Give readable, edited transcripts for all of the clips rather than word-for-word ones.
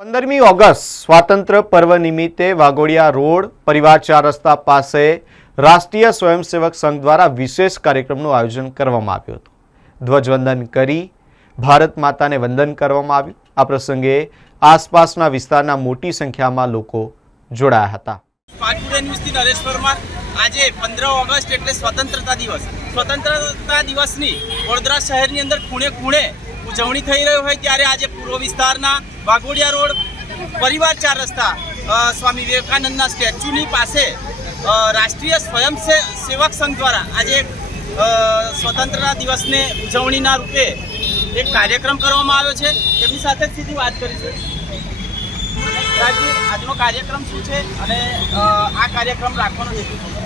15મી August સ્વાતંત્ર્ય પર્વ નિમિત્તે વાઘોડિયા રોડ પરિવાર 4 રસ્તા પાસે રાષ્ટ્રીય સ્વયંસેવક સંઘ દ્વારા વિશેષ કાર્યક્રમનું આયોજન કરવામાં આવ્યું હતું। ધ્વજવંદન કરી ભારત માતાને વંદન કરવામાં આવ્યું। આ પ્રસંગે આસપાસના વિસ્તારના મોટી સંખ્યામાં લોકો જોડાયા હતા। પાટપુરા ન્યૂઝથી નરેશ પરમાર। આજે 15 ઓગસ્ટ એટલે સ્વતંત્રતા દિવસની વડોદરા શહેરની અંદર ખૂણે ખૂણે ઉજવણી થઈ રહ્યો હોય ત્યારે આજે પૂર્વ વિસ્તારના વાઘોડિયા રોડ પરિવાર 4 રસ્તા સ્વામી વિવેકાનંદના સ્ટેચ્યુની પાસે રાષ્ટ્રીય સ્વયંસેવક સંઘ દ્વારા આજે સ્વતંત્રતા દિવસને ઉજવણીના રૂપે એક કાર્યક્રમ કરવામાં આવ્યો છે। તેમની સાથે સીધી વાત કરીશું। રાજજી, આજનો કાર્યક્રમ શું છે અને આ કાર્યક્રમ રાખવાનો હેતુ શું છે?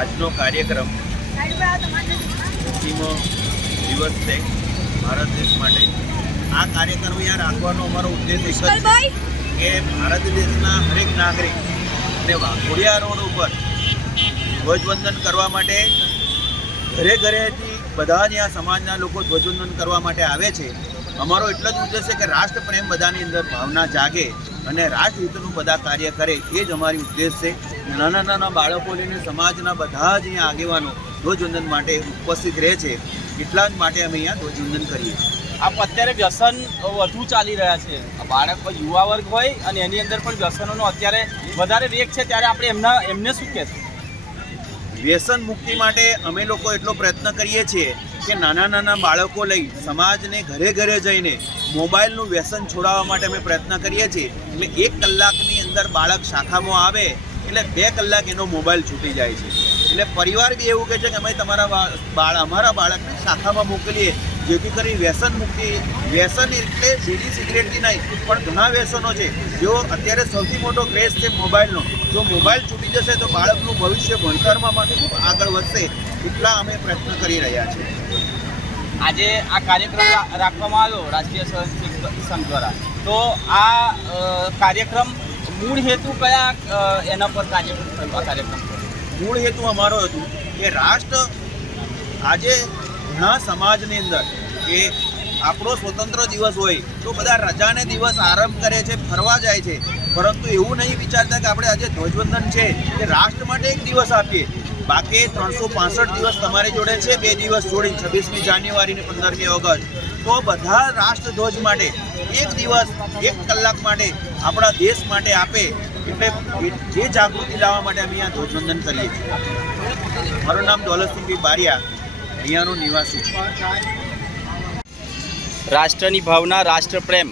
આજનો કાર્યક્રમ 30મો દિવસ છે ભારત દેશ માટે। આ કાર્યક્રમ અહીંયા રાખવાનો અમારો ઉદ્દેશ એક જ છે કે ભારત દેશના હરેક નાગરિક અને વાઘોડિયા રોડ ઉપર ધ્વજવંદન કરવા માટે ઘરે ઘરેથી બધા જ અહીંયા સમાજના લોકો ધ્વજવંદન કરવા માટે આવે છે। અમારો એટલો જ ઉદ્દેશ છે કે રાષ્ટ્રપ્રેમ બધાની અંદર ભાવના જાગે અને રાષ્ટ્રહિતનું બધા કાર્ય કરે, એ જ અમારી ઉદ્દેશ છે। નાના નાના બાળકો લઈને સમાજના બધા જ અહીંયા આગેવાનો ધ્વજવંદન માટે ઉપસ્થિત રહે છે, એટલા જ માટે અમે અહીંયા ધ્વજવંદન કરીએ છીએ। આપ અત્યારે વ્યસન વધુ ચાલી રહ્યા છે, બાળક યુવા વર્ગ હોય અને એની અંદર પણ વ્યસનોનો અત્યારે વધારે વેગ છે, ત્યારે આપણે એમને શું કહેશું? વ્યસન મુક્તિ માટે અમે લોકો એટલો પ્રયત્ન કરીએ છીએ કે નાના નાના બાળકો લઈ સમાજને ઘરે ઘરે જઈને મોબાઈલનું વ્યસન છોડાવવા માટે અમે પ્રયત્ન કરીએ છીએ। એટલે 1 કલાકની અંદર બાળક શાખામાં આવે એટલે 2 કલાક એનો મોબાઈલ છૂટી જાય છે। એટલે પરિવાર બી એવું કહે છે કે અમે અમારા બાળકને શાખામાં મોકલીએ જેથી કરી વ્યસન મુક્તિ। વ્યસન એટલે બીડી સિગરેટથી નહીં પણ ઘણા વ્યસનો છે, જો અત્યારે સૌથી મોટો ક્રેઝ છે મોબાઈલનો। જો મોબાઈલ છૂટી જશે તો બાળકનું ભવિષ્ય ભણતરમાં માટે ખૂબ આગળ વધશે, એટલા અમે પ્રયત્ન કરી રહ્યા છીએ। આજે આ કાર્યક્રમ રાખવામાં આવ્યો રાષ્ટ્રીય સ્વયંસેવક સંઘ દ્વારા, તો આ કાર્યક્રમ મૂળ હેતુ કયા એના પર કાર્યક્રમ મૂળ હેતુ અમારો હતું કે રાષ્ટ્ર આજે ઘણા સમાજની અંદર કે આપણો સ્વતંત્ર દિવસ હોય તો બધા રજાને દિવસ આરંભ કરે છે, ફરવા જાય છે, પરંતુ એવું નહીં વિચારતા કે આપણે આજે ધ્વજવંદન છે કે રાષ્ટ્ર માટે એક દિવસ આપીએ। બાકી 365 દિવસ તમારી જોડે છે, 2 દિવસ છોડી 26મી જાન્યુઆરી અને 15મી ઓગસ્ટ, તો બધા રાષ્ટ્રધ્વજ માટે એક દિવસ 1 કલાક માટે આપણા દેશ માટે આપે, એટલે જે જાગૃતિ લાવવા માટે અમે અહીંયા ધ્વજવંદન કરીએ છીએ। મારું નામ દોલતસિંહ બારિયા, અહીંયાનો નિવાસી છું। રાષ્ટ્રની ભાવના, રાષ્ટ્રપ્રેમ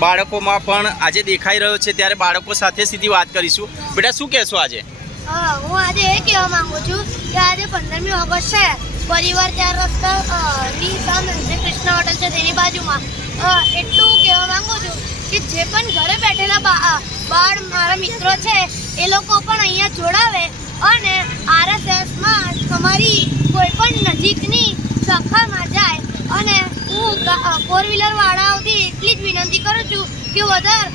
બાળકોમાં પણ આજે દેખાઈ રહ્યો છે, ત્યારે બાળકો સાથે સીધી વાત કરીશું। બેટા, શું કહેશો આજે? હું આજે એ કહેવા માંગુ છું કે આજે 15મી ઓગસ્ટ છે, પરિવાર 4 રસ્તા ની સામે જે કૃષ્ણ હોટલ છે તેની બાજુમાં એટલું કહેવા માંગુ છું કે જે પણ ઘરે બેઠેલા બાળ મારા મિત્રો છે એ લોકો પણ અહીંયા જોડાવે અને RSSમાં તમારી કોઈ પણ નજીકની શાખામાં જાય। અને હું 4-વ્હીલર વાળાઓથી એટલી જ વિનંતી કરું છું કે વધારે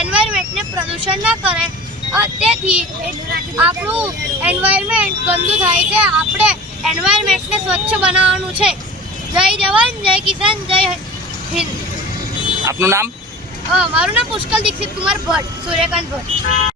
એન્વાયરમેન્ટને પ્રદૂષણ ના કરે, તેથી આપણું એન્વાયરમેન્ટ ગંદુ થાય છે। આપણે એન્વાયરમેન્ટને સ્વચ્છ બનાવવાનું છે। જય જવાન, જય કિસાન, જય હિન્દ। આપનું નામ? મારું નામ પુષ્કલ દીક્ષિત કુમાર ભટ્ટ, સૂર્યકાંત ભટ્ટ।